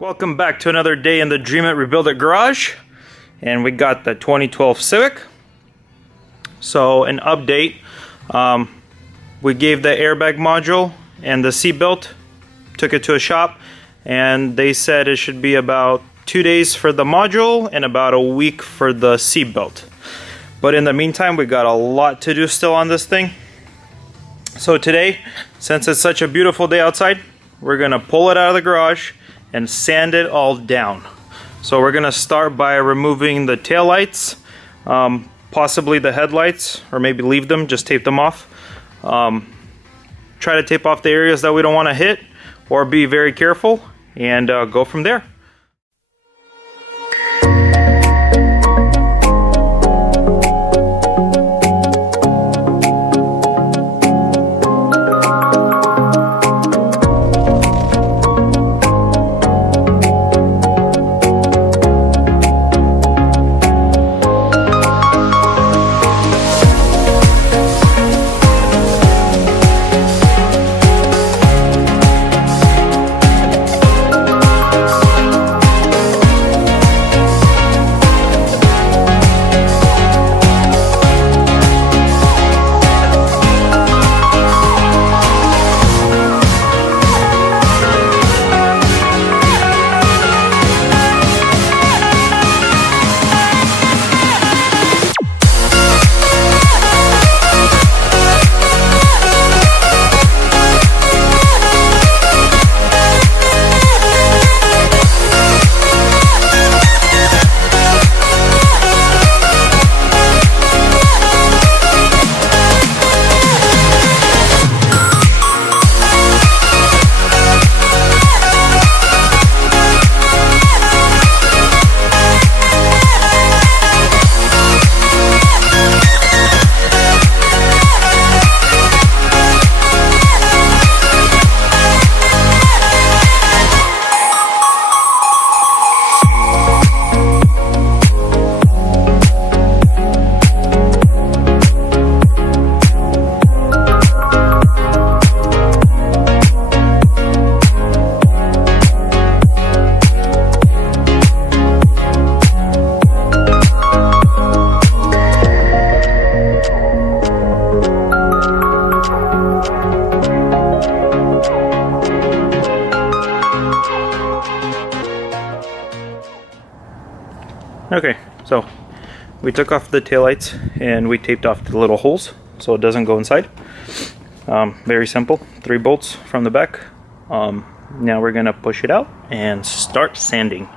Welcome back to another day in the Dream It, Rebuild It garage. And we got the 2012 Civic. So an update, we gave the airbag module and the seat belt, took it to a shop, and they said it should be about 2 days for the module and about a week for the seat belt. But in the meantime, we got a lot to do still on this thing. So today, since it's such a beautiful day outside, we're gonna pull it out of the garage and sand it all down. So we're gonna start by removing the tail lights, possibly the headlights, or maybe leave them, just tape them off. Try to tape off the areas that we don't want to hit, or be very careful, and go from there. Okay, so we took off the taillights and we taped off the little holes so it doesn't go inside. Very simple, 3 bolts from the back. Now we're gonna push it out and start sanding.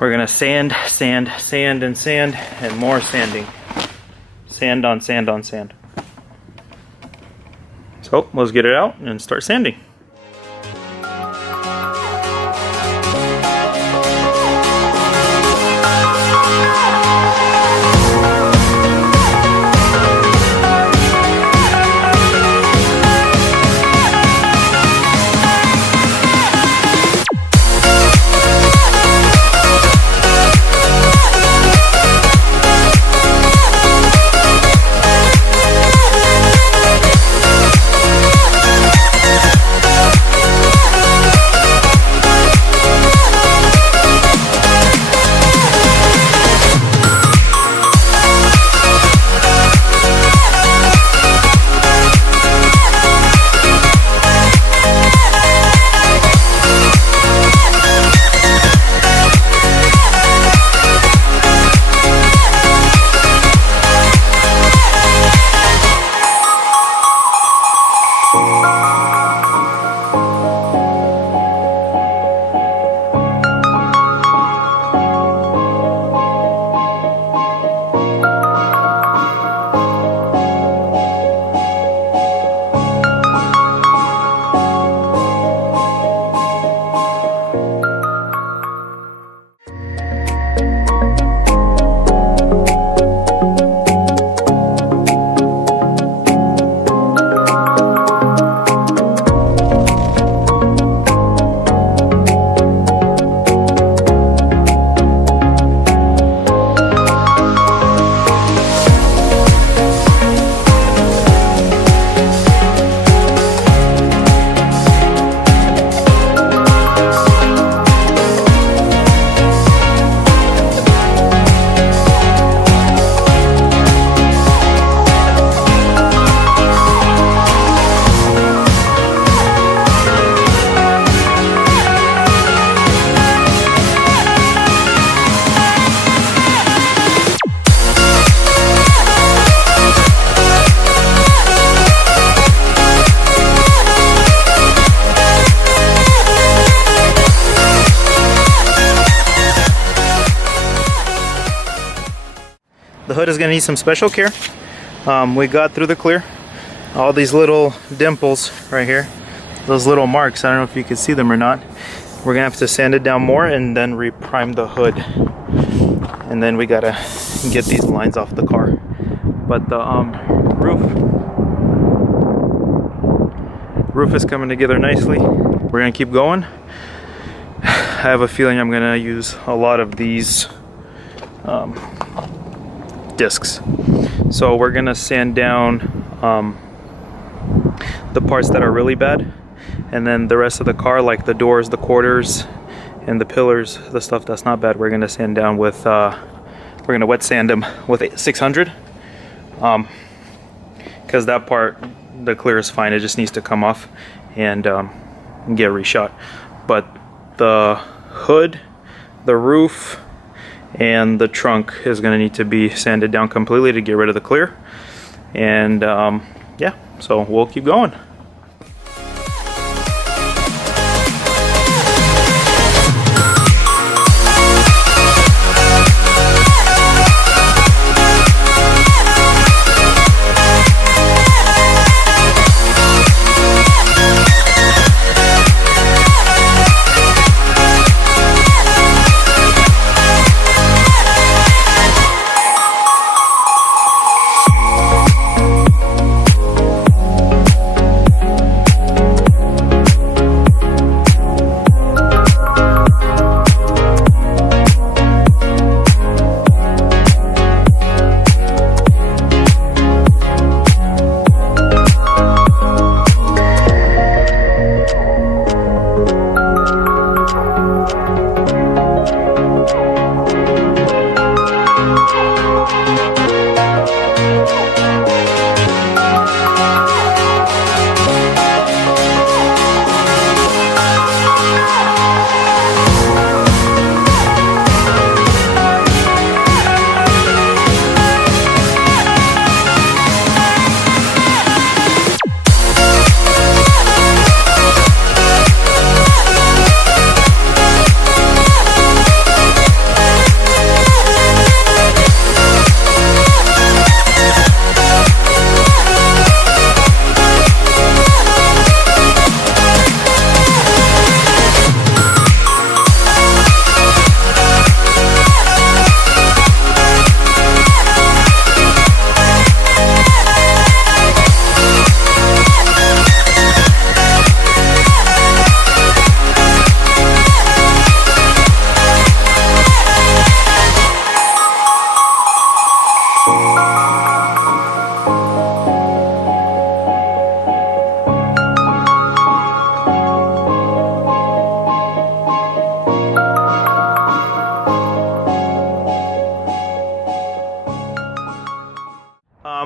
We're gonna sand, sand, sand, and sand, and more sanding. Sand on sand on sand. So let's get it out and start sanding. the hood is going to need some special care. We got through the clear. All these little dimples right here, those little marks, I don't know if you can see them or not. We're going to have to sand it down more and then reprime the hood. And then we got to get these lines off the car. But the roof is coming together nicely. We're going to keep going. I have a feeling I'm going to use a lot of these discs. So we're going to sand down the parts that are really bad, and then the rest of the car, like the doors, the quarters, and the pillars, the stuff that's not bad, we're gonna sand down with we're gonna wet sand them with 600, because that part, the clear is fine, it just needs to come off and get reshot. But the hood, the roof, and the trunk is gonna need to be sanded down completely to get rid of the clear. And yeah, so we'll keep going.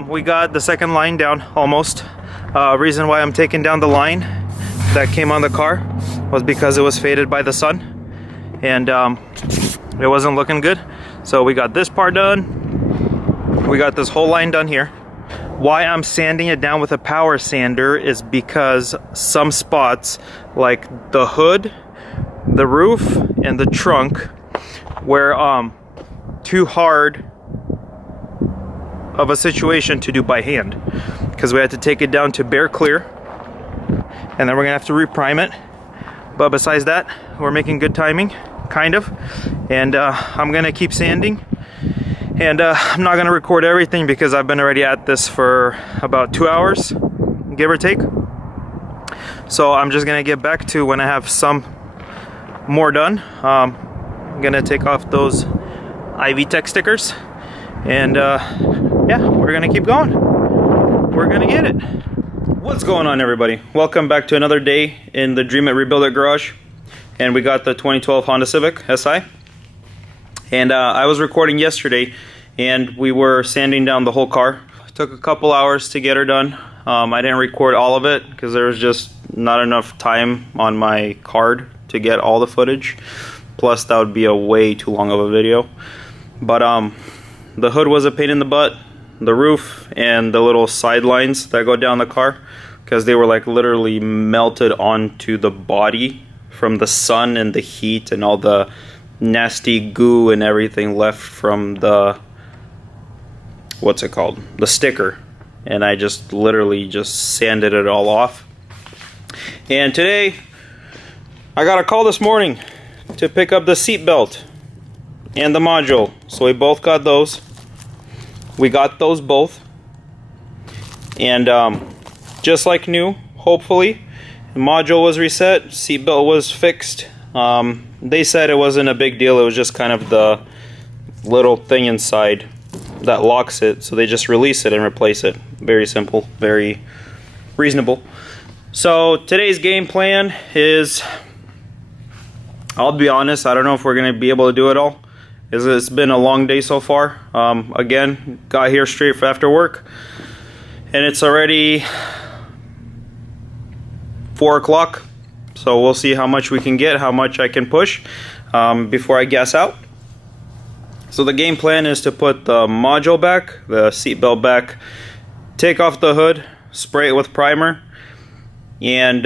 We got the second line down almost. Reason why I'm taking down the line that came on the car was because it was faded by the sun, and it wasn't looking good. So we got this part done. We got this whole line done here. Why I'm sanding it down with a power sander is because some spots, like the hood, the roof, and the trunk, were too hard of a situation to do by hand, because we had to take it down to bare clear, and then we're gonna have to reprime it. But besides that, we're making good timing, kind of. And I'm gonna keep sanding, and I'm not gonna record everything because I've been already at this for about 2 hours, give or take. So I'm just gonna get back to when I have some more done. I'm gonna take off those Ivy Tech stickers, and yeah, we're gonna keep going. We're gonna get it. What's going on, everybody? Welcome back to another day in the Dream It Rebuild It garage. And we got the 2012 Honda Civic SI. And I was recording yesterday, and we were sanding down the whole car. It took a couple hours to get her done. I didn't record all of it because there was just not enough time on my card to get all the footage. Plus, that would be a way too long of a video. But the hood was a pain in the butt. The roof and the little sidelines that go down the car, because they were like literally melted onto the body from the sun and the heat and all the nasty goo and everything left from the what's it called, the sticker, and I just literally just sanded it all off. And today I got a call this morning to pick up the seat belt and the module, so we both got those. We got those both, and just like new, hopefully. The module was reset, seatbelt was fixed. They said it wasn't a big deal, it was just kind of the little thing inside that locks it, so they just release it and replace it. Very simple, very reasonable. So today's game plan is, I'll be honest, I don't know if we're going to be able to do it all. It's been a long day so far. Again, got here straight after work, and it's already 4 o'clock. So we'll see how much we can get, how much I can push before I gas out. So the game plan is to put the module back, the seatbelt back, take off the hood, spray it with primer, and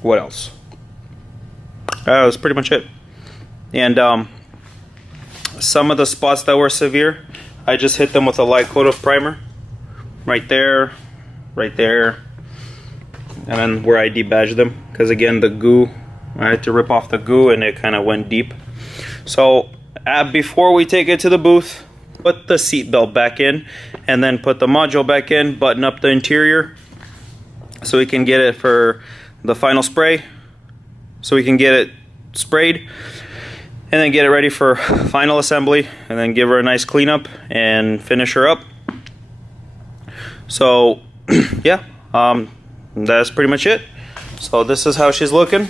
what else? That was pretty much it. And some of the spots that were severe, I just hit them with a light coat of primer. Right there, and then where I debadged them. Because again, the goo, I had to rip off the goo and it kind of went deep. So before we take it to the booth, put the seatbelt back in, and then put the module back in, button up the interior so we can get it for the final spray, so we can get it sprayed, and then get it ready for final assembly, and then give her a nice cleanup and finish her up. So yeah, that's pretty much it. So this is how she's looking.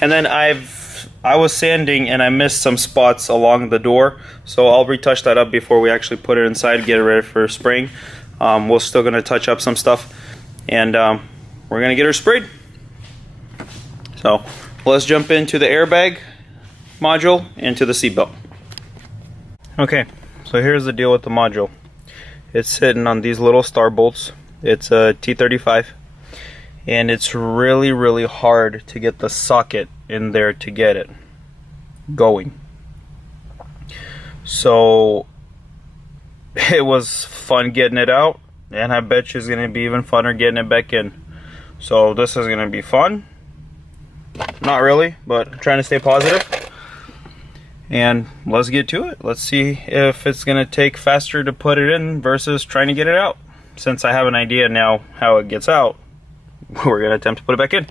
And then I was sanding and I missed some spots along the door, so I'll retouch that up before we actually put it inside, get it ready for spraying. We're still gonna touch up some stuff, and we're gonna get her sprayed. So let's jump into the airbag module and to the seatbelt. Okay, so here's the deal with the module. It's sitting on these little star bolts. It's a T35, and it's really hard to get the socket in there to get it going. So it was fun getting it out, and I bet you it's gonna be even funner getting it back in. So this is gonna be fun. Not really, but I'm trying to stay positive. And let's get to it. Let's see if it's gonna take faster to put it in versus trying to get it out. Since I have an idea now how it gets out, we're gonna attempt to put it back in.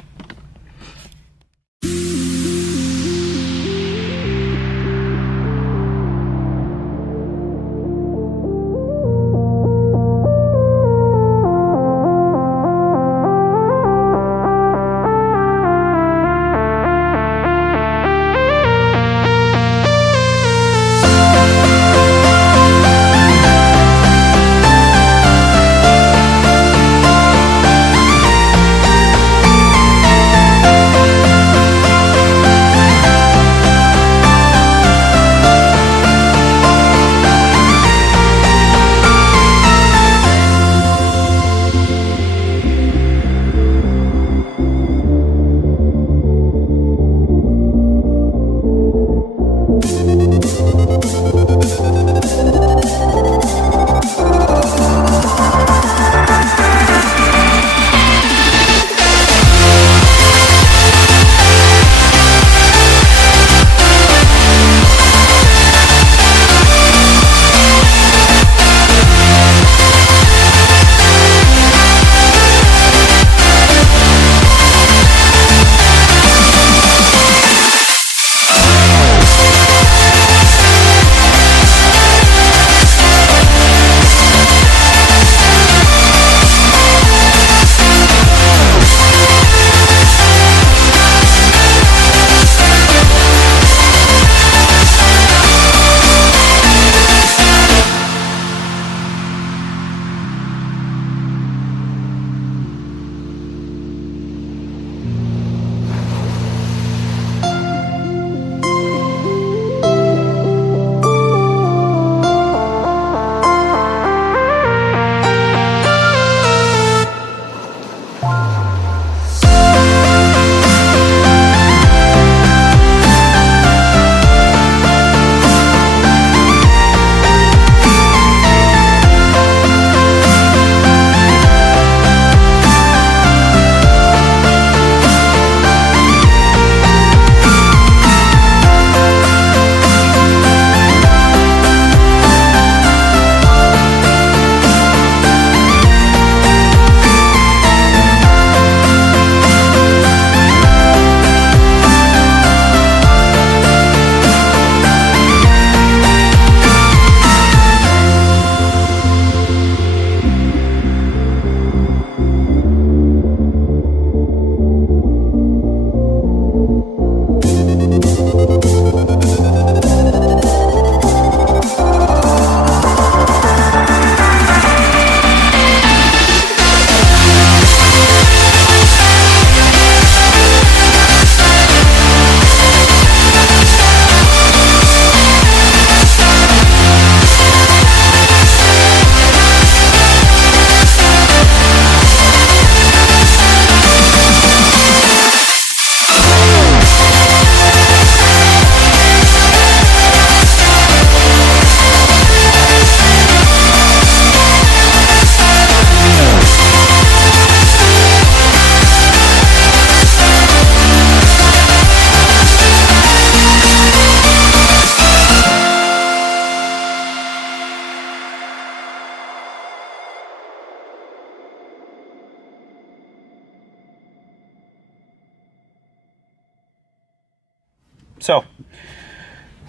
So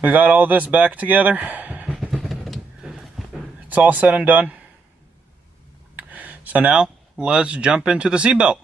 we got all this back together. It's all said and done. So now let's jump into the seatbelt.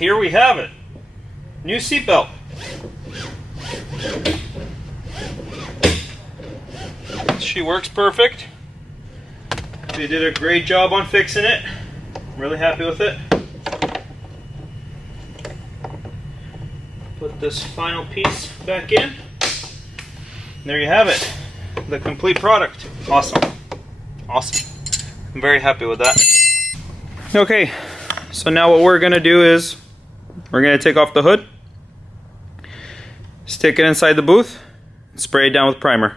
Here we have it. New seatbelt. She works perfect. They did a great job on fixing it. I'm really happy with it. Put this final piece back in. And there you have it. The complete product. Awesome. Awesome. I'm very happy with that. Okay, so now what we're gonna do is we're going to take off the hood, stick it inside the booth, and spray it down with primer.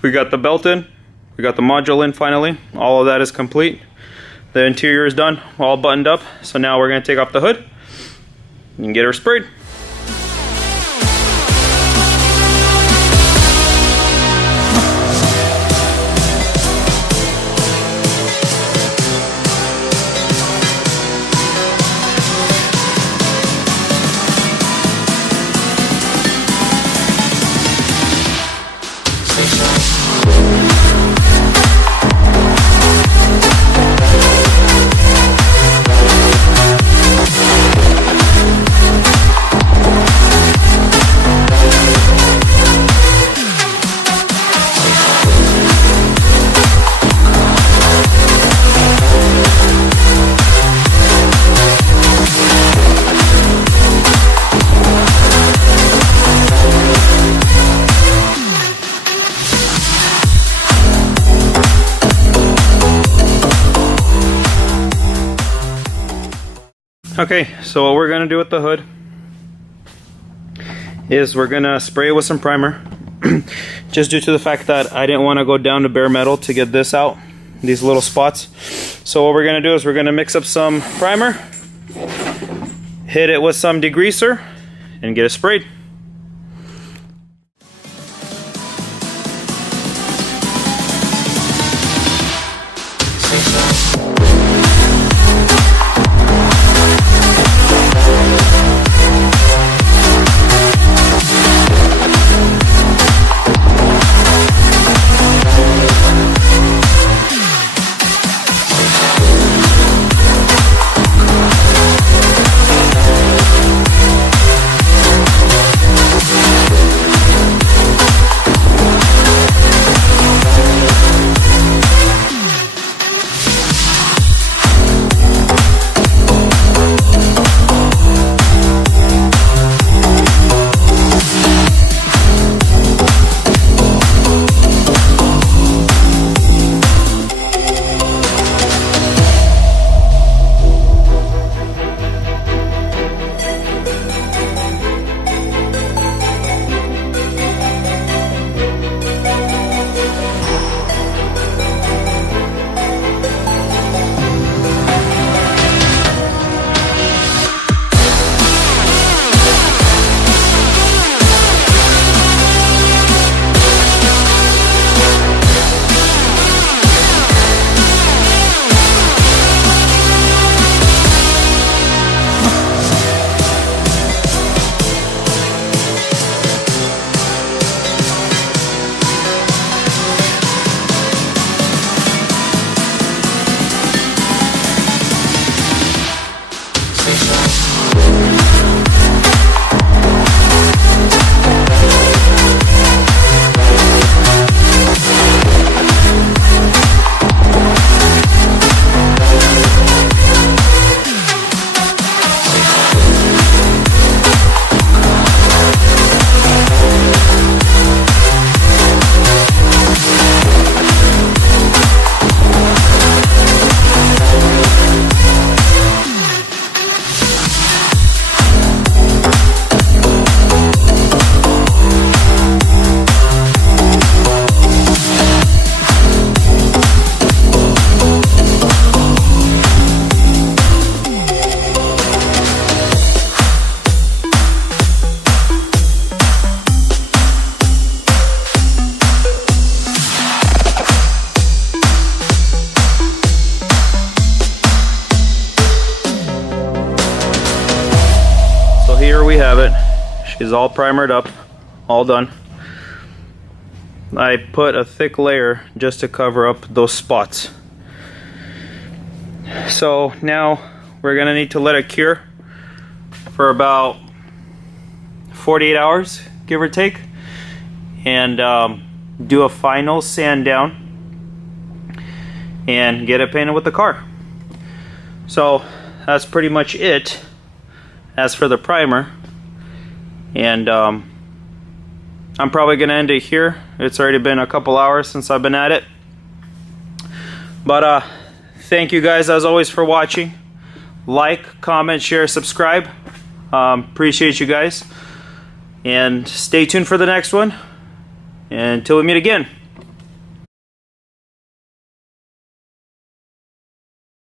We got the belt in, we got the module in finally, all of that is complete. The interior is done, all buttoned up, so now we're going to take off the hood and get her sprayed. Okay, so what we're going to do with the hood is we're going to spray it with some primer. Just due to the fact that I didn't want to go down to bare metal to get this out, these little spots. So what we're going to do is we're going to mix up some primer, hit it with some degreaser, and get it sprayed. She's all primered up, all done. I put a thick layer just to cover up those spots. So now we're gonna need to let it cure for about 48 hours, give or take, and do a final sand down and get it painted with the car. So that's pretty much it as for the primer, and I'm probably gonna end it here. It's already been a couple hours since I've been at it, but thank you guys as always for watching. Like, comment, share, subscribe. Appreciate you guys, and stay tuned for the next one. Until we meet again.